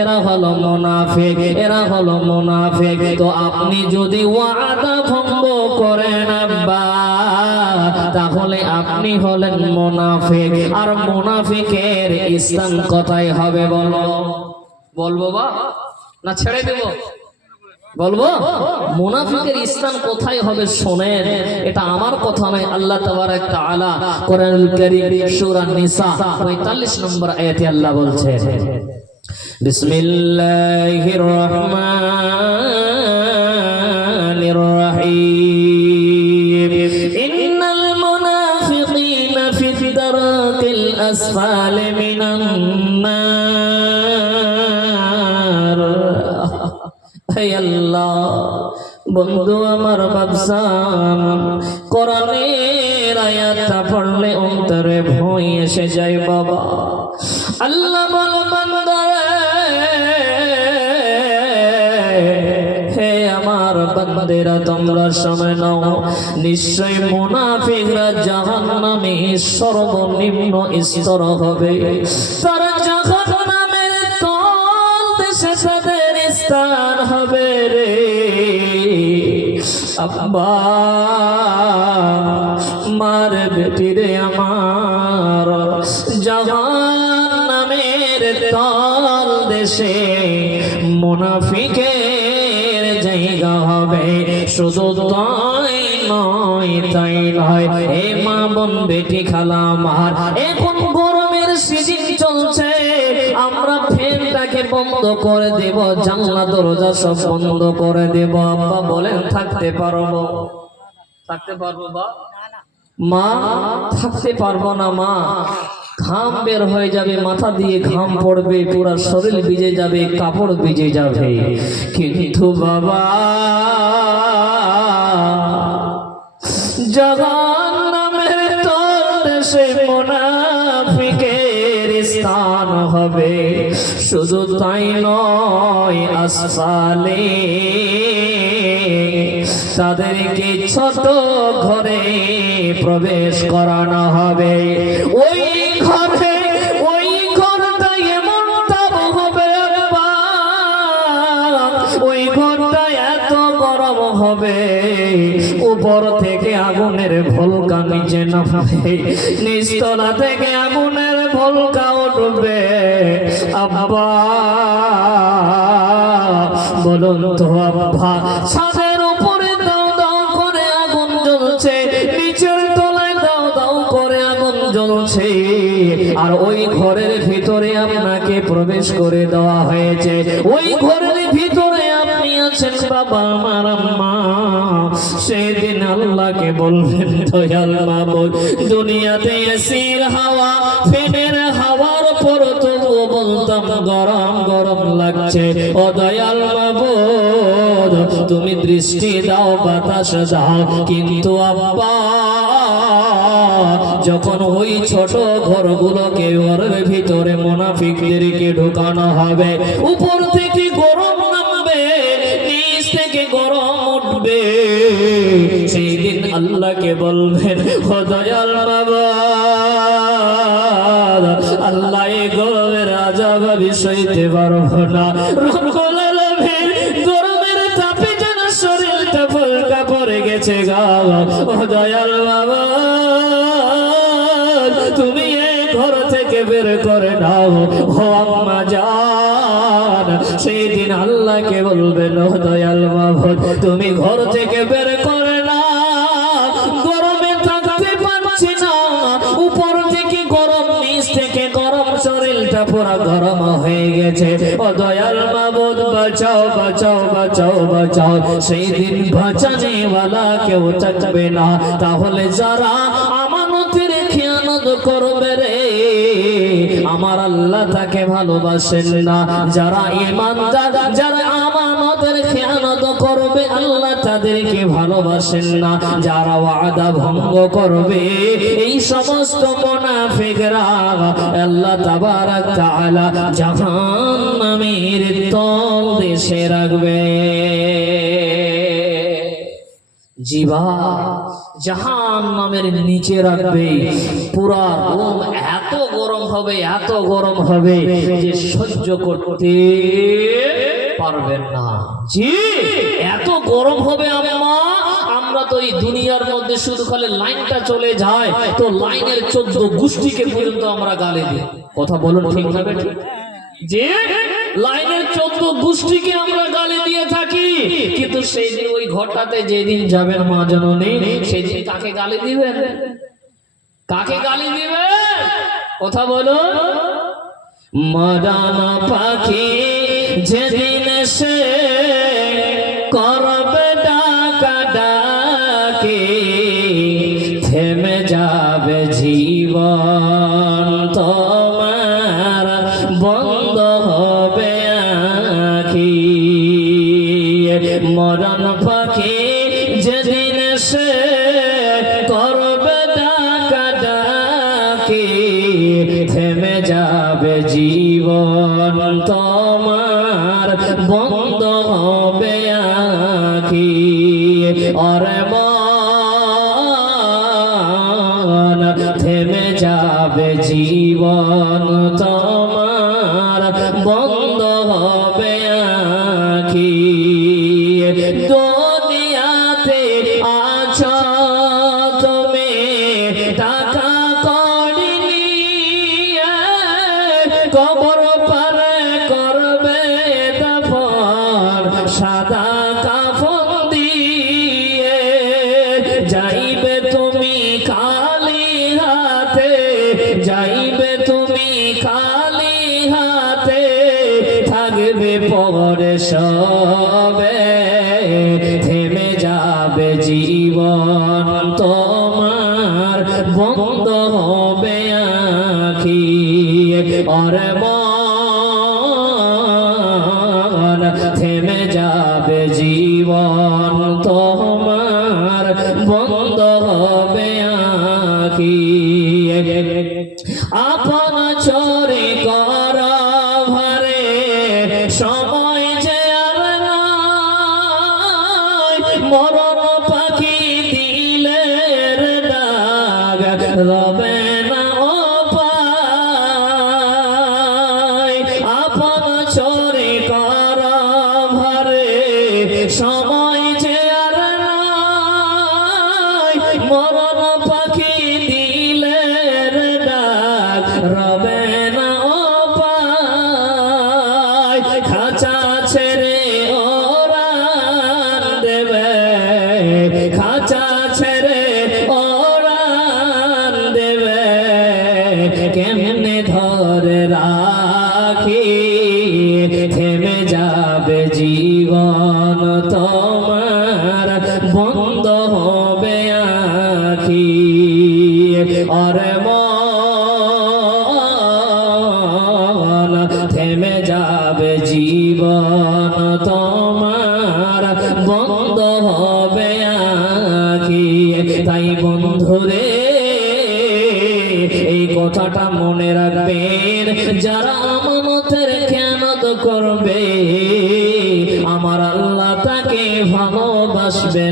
এরা হলো মুনাফিক, এরা হলো মুনাফিক। তো আপনি যদি ওয়াদা ভঙ্গ করেন আব্বা, তাহলে আপনি হলেন মুনাফিক। আর মুনাফিকের স্থান কোথায় হবে বলবো বা না ছেড়ে দেব? বলবো মুনাফিকের স্থান কোথায় হবে শোনেন। এটা আমার কথা নয়, আল্লাহ তাবারক তাআলা কোরআনুল কারীম সূরা নিসা 45 নম্বর আয়াতে আল্লাহ বলছে, বিসমিল্লাহির রহমানির রহিম, ইন্নাল মুনাফিকিনা ফিদ দারাকিল আসফালি মিনান নার। হে আল্লাহ, বন্ধু আমার বাবসান, কোরআনের আয়াতটা পড়লে অন্তরে ভয় এসে যায় বাবা। আল্লাহ বলে বান্দারে, হে আমার বান্দারা তোমরা শুনে নাও, নিশ্চয় মুনাফিকরা জাহান্নামে সর্বনিম্ন স্তর হবে। তারা জাহান্নামের তল দেশে তাদের স্থান হবে রে আব্বা। মার বেটি রে আমার, জাহান্নামের তল দেশে মুনাফিকের জায়গা হবে। শুধু তাই নয়, তাই নয়, হে মা বোন বেটি খালা আমার, এখন গরমের সিজন চলছে, আমরা ফ্যানটাকে বন্ধ করে দেব, জানলা দরজা সব বন্ধ করে দেব। আব্বা বলেন থাকতে পারবো? থাকতে পারবো বা মা? থাকতে পারবো না মা। ঘাম বের হয়ে যাবে, মাথা দিয়ে ঘাম পড়বে, পুরো শরীর ভিজে যাবে, কাপড় ভিজে যাবে। কিন্তু বাবা, জাহান্নামের তল দেশে মুনাফিকের স্থান হবে। শুধু তাই নয়, আসফালে তাদেরকে ছোট ঘরে প্রবেশ করানো হবে। ওই ঘরে, ওই ঘরটা এমন তাপ হবে আব্বা, ওই ঘরটা এত গরম হবে, উপর থেকে আগুনের ভলকা নিচে নামবে, নিচতলা থেকে আগুনের ভলকা উঠবে। আব্বা বলুন তো আব্বা, ছাদের উপরে দাও দাও করে আগুন জ্বলছে, নিচের তলায় দাও দাও করে আগুন জ্বলছে, আর ওই ঘরের ভিতরে আপনাকে প্রবেশ করে দেওয়া হয়েছে। ওই ঘরের ভিতরে আপনি আছেন বাবা আমার আম্মা। সেদিন আল্লাহকে বলবেন, দয়াল মাবুদ, দুনিয়াতে এসির হাওয়া, ফ্যানের হাওয়ার পর তবুও বলতাম গরম গরম লাগছে। ও দয়াল মাবুদ, তুমি দৃষ্টি দাও, বাতাস দাও। কিন্তু আব্বা, যখন ওই ছোট ঘরগুলোকে ওর ভিতরে মুনাফিকদেরকে ঢোকানো হবে, উপর থেকে গরম নামবে, নিচ থেকে গরম উঠবে, সেই দিন আল্লাহকে বলবেন, ও দয়াল বাবা, আল্লাহ এই গরমের আযাব আমি সইতে পারবো না। রব্বুল আলামিন গরমের তাপে যেন শরীরটা ফুলকা পড়ে গেছে গা। ও দয়াল বাবা, তুমি এই ঘর থেকে বের করে দাও। ও আম্মা জান, সেই দিন আল্লাহকে বলবেন, ও দয়াল মাবুদ, তুমি ঘর থেকে বের করে না, গরমে থাকতে পারছি না, উপর থেকে গরম, নিচ থেকে গরম, শরীরটা পুরো গরম হয়ে গেছে। ও দয়াল মাবুদ, বাঁচাও বাঁচাও বাঁচাও বাঁচাও। সেই দিন বাঁচানেওয়ালা কেউ থাকবে না। তাহলে যারা আমানতের খেয়ানত করবে রে, আমার আল্লাহ তাকে ভালোবাসেন না। যারা ঈমানদার, যারা আমানতের খেয়ানত করবে, আল্লাহ তাদেরকে ভালোবাসেন না। যারা ওয়াদা ভঙ্গ করবে, এই সমস্ত মুনাফিকরা আল্লাহ তাবারক তাআলা জাহান্নামের তল দেশে রাখবে। জিভা জাহান্নামের নিচে রাখবে, পুরা রুম এত গরম হবে, এত গরম হবে যে সহ্য করতে পারবেন না। জি, এত গরম হবে আম্মা। আমরা তো এই দুনিয়ার মধ্যে শুধু খালি লাইনটা চলে যায় তো লাইনের 14 গোষ্ঠীকে পর্যন্ত আমরা গালি দিই। কথা বলুন ঠিক না বেঠিক? যে লাইনের 14 গোষ্ঠীকে আমরা গালি দিয়ে থাকি, কিন্তু সেই দিন ওই ঘরটাতে যেদিন যাবেন মা জননী, সেদিন কাকে গালি দিবেন? কাকে গালি দিবেন? কথা বলুন। মরানা পাখি যেদিন সে করবে ডাকা ডাকি, থেমে যাবে জীবন তোমার, বন্ধ হবে আঁখি। মরণ পাখি যেদিন সে করবে ডাকা ডাকি, থেমে যাবে জীবন তোমার, বন্ধ হবে আঁখি। ওরে মন থেমে যাবে জীবন তোমার, বন্ধ হবে আঁখি। দুনিয়াতে আছো তুমি টাকা কড়ি নিয়ে, কবর পারে করবে দাফন সাদা কাফন দিয়ে। যাইবে তুমি খালি হাতে, যাইবে তুমি খালি হাতে, থাকবে পরে সবে, থেমে যাবে জীবন তোমার, বন্ধ হবে আঁখি। ওরে মন থেমে যাবে জীবন তোমার, বন্ধ হবে আঁখি। আপন চোরে কর ভারে, সময় যে আর নাই, মরণ পাখি দিলের দাগ রবে না ও পায়। আপন চোরে কর ভারে, সময় যে আর নাই, মরণ পাখি দিলের ডাক রবে না ও পায়। খাঁচা ছেড়ে ওড়ান দেবে, খাঁচা ছেড়ে ওড়ান দেবে, কেমনে ধরে রাখি, থেমে যাবে জীবন তোমার, বন্ধ হবে আঁখি। ওরে মন থেমে যাবে জীবন তোমার, বন্ধ হবে আঁখি। তাই বন্ধুরে এই কথাটা মনে রাখবেন, যারা আমানতের খেয়ানত করবে আমার আল্লাহ তাকে ভালোবাসবেন।